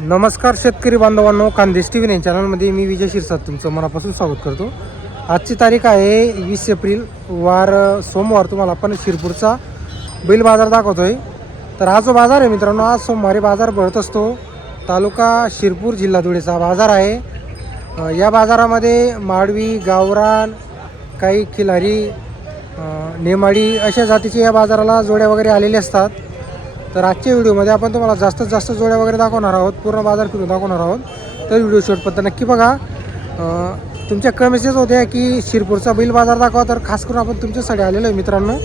नमस्कार शेतकरी बांधवांनो, खानदेश टी व्ही चॅनलमध्ये मी विजय शिरसाट तुमचं मनापासून स्वागत करतो. आजची तारीख आहे 20 एप्रिल, वार सोमवार. तुम्हाला आपण शिरपूरचा बैल बाजार दाखवतो आहे. तर हा जो बाजार आहे मित्रांनो, आज सोमवारी बाजार भरत असतो. तालुका शिरपूर, जिल्हा धुळेचा बाजार आहे. या बाजारामध्ये माडवी, गावरान, काही खिलारी, नेमाडी अशा जातीचे या बाजाराला जोड्या वगैरे आलेले असतात. तर आजच्या व्हिडिओमध्ये आपण तुम्हाला जास्तीत जास्त जोड्या वगैरे दाखवणार आहोत, पूर्ण बाजार फिरून दाखवणार आहोत. तर व्हिडिओ शेवटपर्यंत नक्की बघा. तुमच्या कमेंट्स होत्या की शिरपूरचा बैल बाजार दाखवा, तर खास करून आपण तुमच्यासाठी आलेलो आहे मित्रांनो.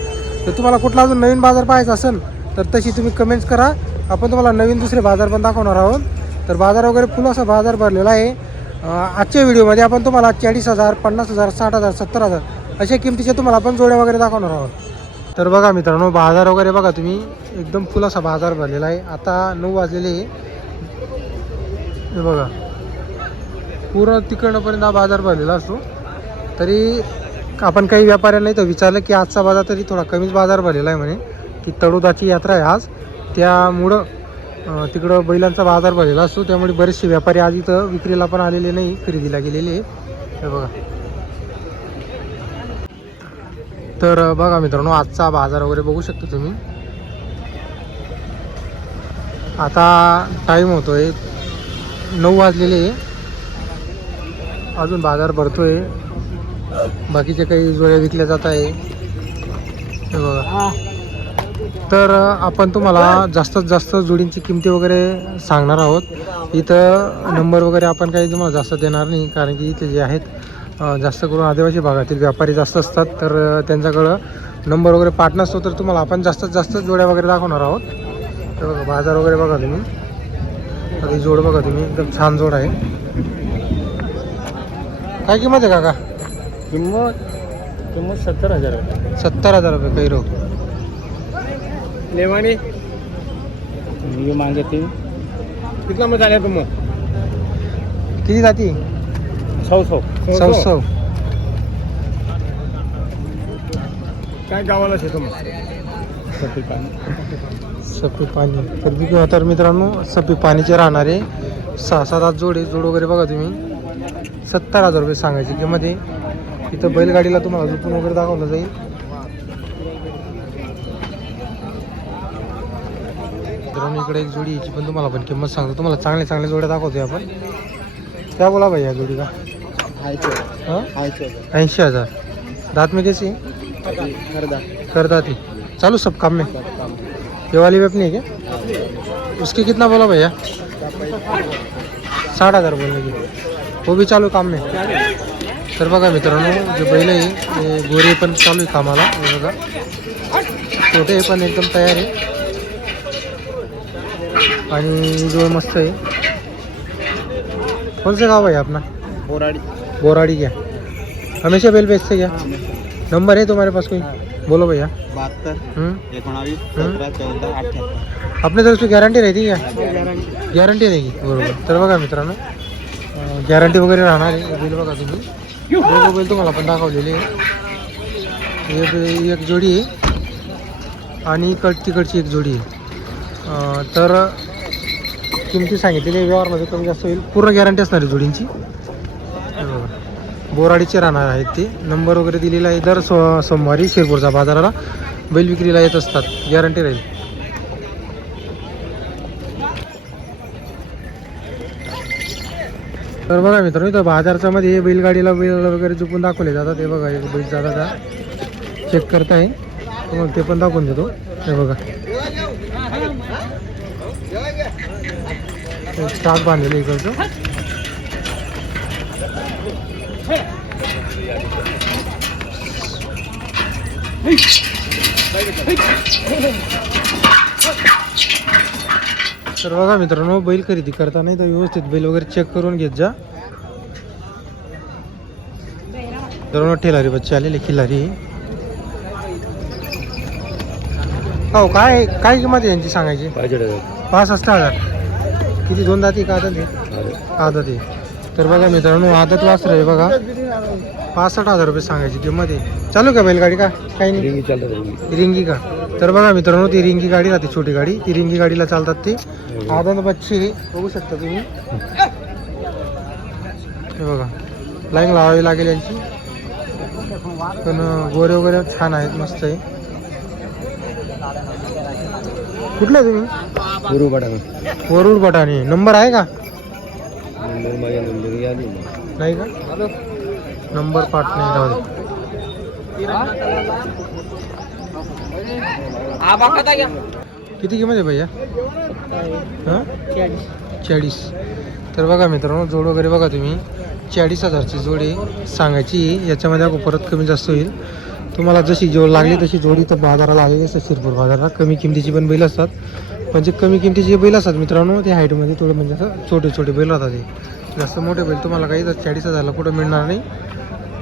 तर तुम्हाला कुठला अजून नवीन बाजार पाहायचा असेल तर तशी तुम्ही कमेंट्स करा, आपण तुम्हाला नवीन दुसरे बाजार पण दाखवणार आहोत. तर बाजार वगैरे फुल असा बाजार भरलेला आहे. आजच्या व्हिडिओमध्ये आपण तुम्हाला 40,000, 50,000, 60,000, 70,000 अशा किमतीचे तुम्हाला आपण जोड्या वगैरे दाखवणार आहोत. तर बघा मित्रांनो, बाजार वगैरे बघा तुम्ही, एकदम फुल असा बाजार भरलेला आहे. आता 9 वाजलेले आहे. हे बघा, पूर्ण तिकडनंपर्यंत हा बाजार भरलेला असतो. तरी आपण काही व्यापाऱ्यांना इथं विचारलं की आजचा बाजार तरी थोडा कमीच बाजार भरलेला आहे म्हणे, की तळोदाची यात्रा आहे आज, त्यामुळं तिकडं बैलांचा बाजार भरलेला असतो. त्यामुळे बरेचसे व्यापारी आज इथं विक्रीला पण आलेले नाही, खरेदीला गेलेले. हे बघा. तर बघा मित्रांनो, आजचा बाजार वगैरे बघू शकता तुम्ही. आता टाईम होतोय 9 वाजलेले, अजून बाजार भरतोय. बाकीचे काही जोड्या विकल्या जात आहे. हे बघा. तर आपण तुम्हाला जास्तीत जास्त जोडींची किमती वगैरे सांगणार आहोत. इथं नंबर वगैरे आपण काही तुम्हाला जास्त देणार नाही, कारण की इथे जे आहेत जास्त करून आदिवासी भागातील व्यापारी जास्त असतात. तर त्यांच्याकडं नंबर वगैरे पाठ नसतो. तर तुम्हाला आपण जास्तीत जास्त जोड्या वगैरे दाखवणार आहोत. तर बघा, बाजार वगैरे बघा तुम्ही. आता ही जोड बघा तुम्ही, एकदम छान जोड आहे. काय किंमत आहे काका? किंमत 70,000 रुपये. 70,000 रुपये काही रोग. लेवानी ये मांगे थे कितना में डाले तुम? किती जाती? 100 काय गावाला शेतो मग सफी पाणी. तर बिकू. तर मित्रांनो, सफी पाणीचे राहणारे 6-7 जोड वगैरे बघा तुम्ही. 70,000 रुपये सांगायची किंमत आहे. इथं बैलगाडीला तुम्हाला झुपून वगैरे दाखवलं जाईल. मित्रांनो, इकडे एक जोडी याची पण तुम्हाला पण किंमत सांगतो. तुम्हाला चांगल्या जोड्या दाखवतोय आपण. क्या बोला भाई या जोडी का? 80,000. दांत में कैसी करदा थी? चालू सब काम में? ये वाली भी अपनी है क्या? उसकी कितना बोला भैया? 60,000 बोलने की. वो भी चालू काम में. तर बघा मित्रांनो, जे बैल आहे ते गोरे पण चालू आहे कामाला. हे बघा, छोटे पण एकदम तयार आहे. आणि जो मस्त है. कौन से गाँव है अपना? बोराड़ी क्या? हमेशा बेल बेचते क्या? नंबर है तुम्हारे पास कोई? बोलो भैया. 72 19 17 14 78. अपने तरफ से गॅरंटी राहते क्या? गॅरंटी नाही. बरोबर. तर बघा मित्रांनो, गॅरंटी वगैरे राहणार आहे. बैल बघा तुम्ही, दोघं बैल तुम्हाला पण दाखवलेले आहे. एक जोडी आहे आणि तिकडची एक जोडी आहे. तर किमती सांगितलेली व्यवहारमध्ये कमी जास्त होईल. पूर्ण गॅरंटी असणार आहे जोडींची. बोराडीचे राहणार आहेत ते. नंबर वगैरे दिलेला आहे. दर सोमवारी शिरपूरच्या बाजाराला बैल विक्रीला येत असतात. गॅरंटी राहील. तर बघा मित्रांनो, इथं बाजारच्या मध्ये बैलगाडीला बैल वगैरे झुपून दाखवले जातात. हे बघा, एक बैल जाता चेक करताय, मग ते पण दाखवून देतो. हे बघा, स्टाक बांधलेलं इकडचं. तर बघा मित्रांनो, बैल खरेदी करताना तर व्यवस्थित बैल वगैरे चेक करून घेत जा. मित्रांनो, ठेलारी बच्चे आलेले, खिलारी. हो, काय किंमत आहे यांची सांगायची? 65,000. 65,000. किती? 2 दाती का आदत आहे? आदत आहे. तर बघा मित्रांनो आदत वासर आहे बघा, 65,000 रुपये सांगायची किंमत आहे. चालू का बैलगाडी का काही नाही? रिंगी का? तर बघा मित्रांनो ती रिंगी गाडी राहते, छोटी गाडी, ती रिंगी गाडीला चालतात ती. आदत बच्ची बघू शकता तुम्ही, हे बघा लाईन लावावी लागेल यांची, पण गोरे वगैरे छान आहेत, मस्त आहे. कुठले तुम्ही? वरुड बटाणे. नंबर आहे का? नाही का? नंबर पाठ नाही राहू. किती किंमत आहे भैया? हां 40. तर बघा मित्रांनो जोड वगैरे बघा तुम्ही, 40,000ची जोडी सांगायची. याच्यामध्ये आपण परत कमी जास्त होईल. तुम्हाला जशी जोड लागली तशी जोडी तर बाजाराला आली, जसं शिरपूर बाजाराला कमी किमतीची पण बैल असतात. पण जे कमी किमतीचे बैल असतात मित्रांनो ते हाईटमध्ये थोडं म्हणजे असं छोटे छोटे बैल राहतात. ते जास्त मोठे बैल तुम्हाला काही 40,000ला कुठं मिळणार नाही.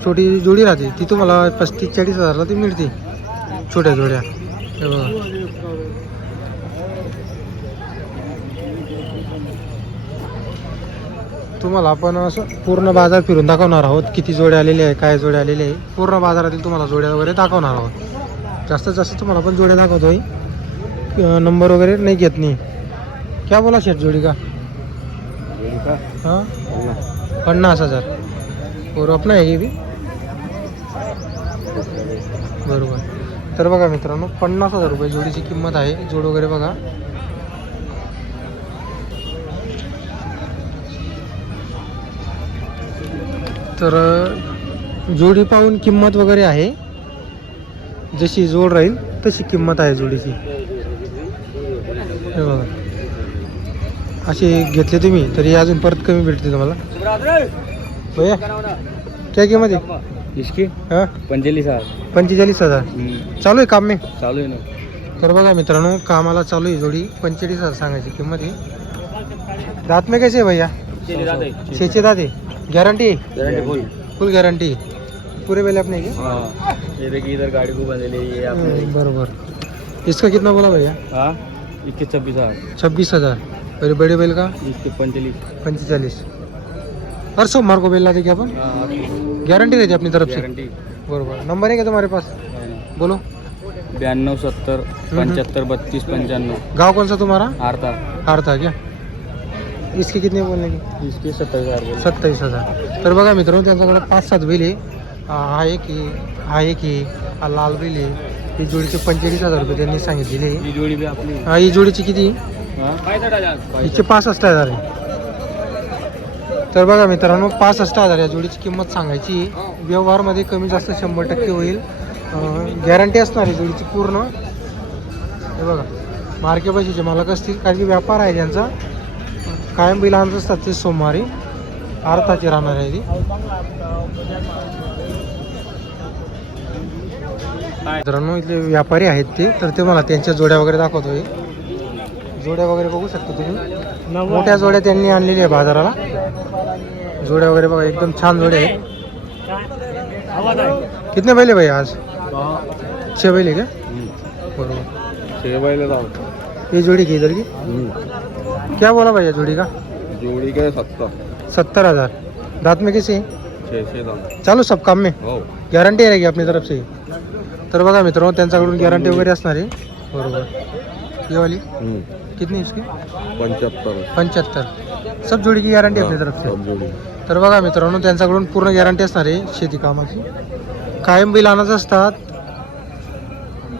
छोटी जोडी राहते ती तुम्हाला 35-40,000ला ती मिळते, छोट्या जोड्या. हे बघा तुम्हाला आपण असं पूर्ण बाजार फिरून दाखवणार आहोत, किती जोड्या आलेले आहे, काय जोड्या आलेले आहे. पूर्ण बाजारातील तुम्हाला जोड्या वगैरे दाखवणार आहोत. जास्तीत जास्त तुम्हाला पण जोड्या दाखवतोय, नंबर वगैरे नाही घेत नाही. क्या बोला शेठ जोडी का? हां 50,000. और अपना आहे की बी बरोबर. तर बघा मित्रांनो 50,000 रुपये जोडीची किंमत आहे. जोड वगैरे बघा. तर जोडी पाहून किंमत वगैरे आहे, जशी जोड राहील तशी किंमत आहे जोडीची. हे बघा असे घेतले तुम्ही तरी अजून परत कमी भेटते तुम्हाला. भैया क्या किंमत आहे इसकी? हां 45,000. चालू आहे काम में? चालू आहे ना. तर बघा मित्रांनो कामाला चालू आहे जोडी. 45,000 सांगायची किंमत आहे. दात में कैसे है भैया? 6 दात है. गारंटी? फुल गारंटी. पूरे बेले अपने के? ये देखिए इधर गाड़ी को बंधे ये आपने. बरोबर. इसका कितना बोला भैया? हाँ 26,000. 26,000. और बड़े बैल का? इसके 45. हर सोमवार को बेल लाते क्या अपन? गारंटी रहती है अपनी तरफ से? गारंटी. बरोबर. नंबर है क्या तुम्हारे पास? बोलो. 92 70 75 32 95. गाँव कौन सा तुम्हारा? आरता. हारता क्या? इसके कितने बोलने की? इसके 27,000. 27,000. तर बघा मित्रांनो त्यांच्याकडे 5-7 बैल आहे. हा एक आहे, हा लाल बैल आहे. ही जोडीचे 45,000 रुपये त्यांनी सांगितलेले. ही जोडी भी आपली. हा ही जोडीची किती? हिचे 65,000 आहे. तर बघा मित्रांनो 65,000 या जोडीची किंमत सांगायची. व्यवहारमध्ये कमी जास्त 100% होईल. गॅरंटी असणार आहे जोडीची पूर्ण. हे बघा मार्के पैशाचे मालक असतील, कारण की व्यापार आहे त्यांचा. कायम बैल आणत असतात ते सोमवारी. आरताची राहणार आहे ती. मित्रांनो इथले व्यापारी आहेत ते, तर ते मला त्यांच्या जोड्या वगैरे दाखवतोय. जोड्या वगैरे बघू शकता तुम्ही, मोठ्या जोड्या त्यांनी आणलेल्या आहे बाजाराला. जोड्या वगैरे बघा एकदम छान जोड्या आहेत. कितने बैल है भाई आज? 6 बैल है क्या? बरोबर 6 बैल दाव. ये जोड़ी की इधर की क्या बोला भैया जोड़ी का? जोड़ी का 70,000. दांत में कैसे? 6 दांत. चालू सब काम में? हो. गॅरंटी रहेगी अपनी तरफ से. तर बघा मित्रांनो त्यांच्याकडून गॅरंटी वगैरे असणार आहे. बरोबर. ये वाली कितनी इसकी? 75. सब जोड़ी की गॅरंटी अपनी तरफ से. तर बघा मित्रांनो त्यांच्याकडून पूर्ण गॅरंटी असणार आहे शेती कामाची. कायम बिल आणत असतात.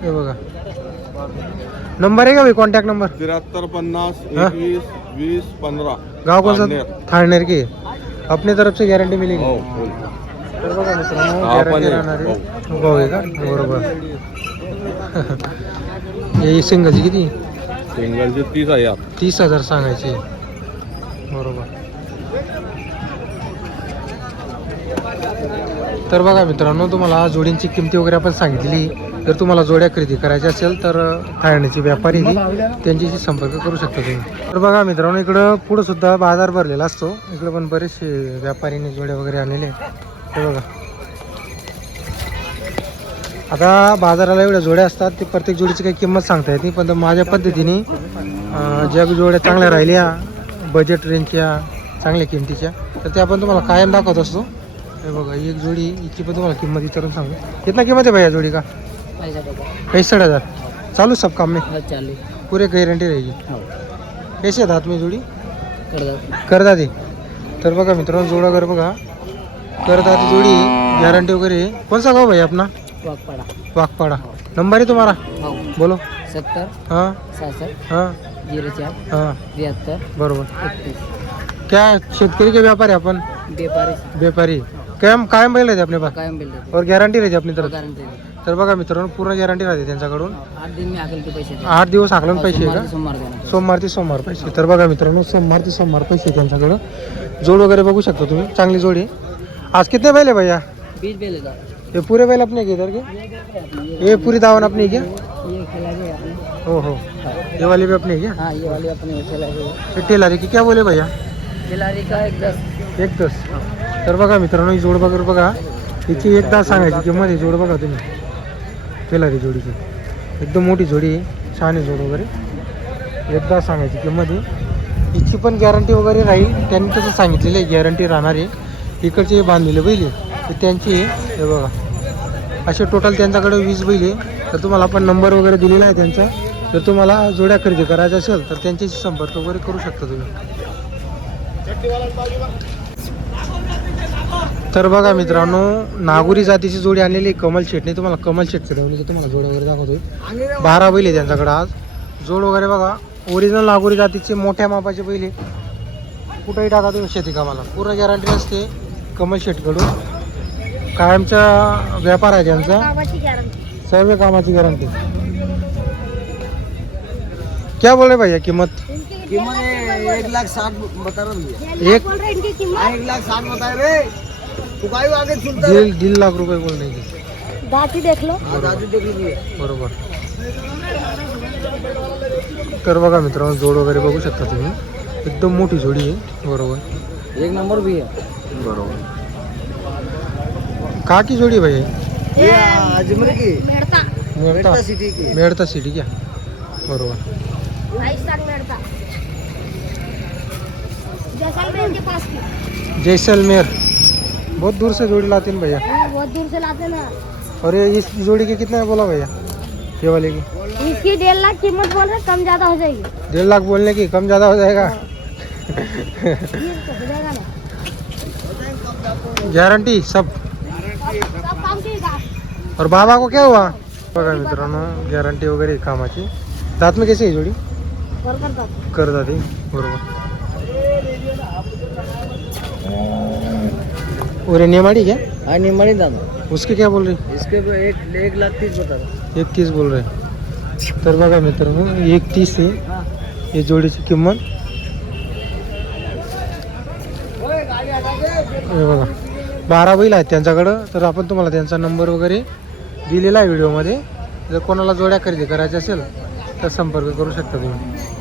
हे बघा नंबर आहे का भाई, कॉन्टॅक्ट नंबर? 73 50 21 20 15. गाव कौन सा? थाळनेर की. अपनी तरफ से गॅरंटी मिलेगी. हो. तर बघा मित्रांनो गॅरंटी राहणार आहे. भाऊ आहे का? बरोबर. हे सिंगलची किती? सिंगलची 30,000. 30,000 सांगायची. बरोबर. तर बघा मित्रांनो तुम्हाला जोडींची किमती वगैरे आपण सांगितली. जर तुम्हाला जोड्या खरेदी करायच्या असेल तर ठाण्याची व्यापारी त्यांच्याशी संपर्क करू शकता तुम्ही. तर बघा मित्रांनो इकडं पुढं सुद्धा बाजार भरलेला असतो. इकडं पण बरेचसे व्यापारीने जोड्या वगैरे आणलेले आहेत. हे बघा आता बाजाराला एवढ्या जोड्या असतात ते प्रत्येक जोडीची काही किंमत सांगता येत नाही. पण माझ्या पद्धतीने ज्या जोड्या चांगल्या राहिल्या बजेट रेंजच्या चांगल्या किमतीच्या, तर ते आपण तुम्हाला कायम दाखवत असतो. हे बघा एक जोडी, हिची पण तुम्हाला किंमत विचारून सांगू. कितना किंमत है भैया जोड़ी का? 65,000. चालू सब काम में पूरे गॅरंटी रहेगी. कैसे आहेत हात में जोडी? करदा दे. तर बघा मित्रांनो जोड वगैरे बघा, करदाती जोडी, गॅरंटी वगैरे. कौन सा गाव भाई अपना? वाघपाड़ा. नंबर है तुम्हारा? बोलो. 70 हाँ 66 हाँ 04 हाँ 73 बरोबर. 31. क्या शेतकरी के व्यापारी आपण? व्यापारी. कायम बैल आहे आपले पास कायम बिल देते और गॅरंटी राहते आपली तर. गारंटी देते. तर बघा मित्रांनो पूर्ण गॅरंटी राहते त्यांच्याकडून. 8 दिन में आकल के पैसे देते. 8 दिवस हाकलून पैसे आहे का? सोमवार देना. सोमवार ते सोमवार पैसे. तर बघा मित्रांनो सोमवार ते सोमवार पैसे त्यांच्याकडं. जोड वगैरे बघू शकता तुम्ही, चांगली जोडी आहे. आज कितने बैल है भैया? 20 बेले का ये पूरे बैल अपने के इधर के? ये पूरी दावण अपनी क्या? ये खिला गए अपने. हो. ये वाली भी अपनी क्या? हाँ ये वाली अपने खिला गए. ये टेलर की क्या बोले भैया? खिलाड़ी का 110. 1-10. तर बघा मित्रांनो ही जोड वगैरे बघा, हिची 1-10 सांगायची किंमत आहे. जोड बघा तुम्ही, टेलर जोडीची एकदम मोठी जोडी आहे, छान आहे जोड वगैरे. 1-10 सांगायची किंमत आहे. हिची पण गॅरंटी वगैरे राहील, त्यांनी तसं सांगितलेलं आहे गॅरंटी राहणार आहे. इकडचे बांधलेले बैल आहे ते त्यांची आहे. हे बघा असे टोटल त्यांच्याकडे 20 बैल आहे. तर तुम्हाला आपण नंबर वगैरे दिलेला आहे त्यांचा. जर तुम्हाला जोड्या खरेदी करायच्या असेल तर त्यांच्याशी संपर्क वगैरे करू शकता तुम्ही. तर बघा मित्रांनो नागुरी जातीची जोडी आणलेली कमल शेटने. तुम्हाला कमल शेट फिरवली तर तुम्हाला जोड्या वगैरे दाखवतोय. 12 बैल आहे त्यांच्याकडे आज. जोड वगैरे बघा ओरिजिनल नागुरी जातीचे मोठ्या मापाचे बैल आहे. कुठेही टाका तुम्ही शेती कामाला, पूर्ण गॅरंटी असते कमल शेटकडून. कायमचा व्यापार आहे त्यांचा, सर्व कामाची गॅरंटी. क्या बोल रहे भैया कीमत? कीमत 1,60,000 बता रहा हूँ. 1,60,000 बता रहे. तू काय आगे चलता है? 1.5 लाख रुपये बोल रहे हैं. दादी देख लो. दादी देख लीजिए. बरोबर. तर बघा मित्रांनो जोड वगैरे बघू शकता तुम्ही, एकदम मोठी जोडी आहे. बरोबर. 1 नंबर भी है. बरोबर. का की जोडी भाई? ये अजमेर की मेड़ता सिटी की. मेड़ता सिटी क्या? बरोबर. जैसलमेर के पास की. जैसलमेर. बहुत दूर से जोड़ी लाते हैं भैया. बहुत दूर से लाते ना. और ये इस जोड़ी के कितना है बोला भैया? ये वाले की इसकी 1.5 लाख कीमत बोल रहे, कम ज्यादा हो जाएगी. 1.5 लाख बोलने की, कम ज़्यादा हो जाएगा. हो जाएगा ना. गारंटी सब. सब काम की का. और बाबा को क्या हुआ? बघा मित्रांनो गॅरंटी वगैरे आहे कामाची. दात में कैसे है जोड़ी? कर दादी. बरोबर. और ये नेमाड़ी क्या? हाँ निमड़ी दादा. उसके क्या बोल रहे? इसके 1,30,000 बता रहा. 31 बोल रहे. तर बघा मित्रांनो 1.30 आहे हे जोडीची किंमत. हे बघा 12 बैल आहेत त्यांच्याकडं. तर आपण तुम्हाला त्यांचा नंबर वगैरे दिलेला आहे व्हिडिओमध्ये. जर कोणाला जोड्या खरेदी करायच्या असेल तर संपर्क करू शकता तुम्ही.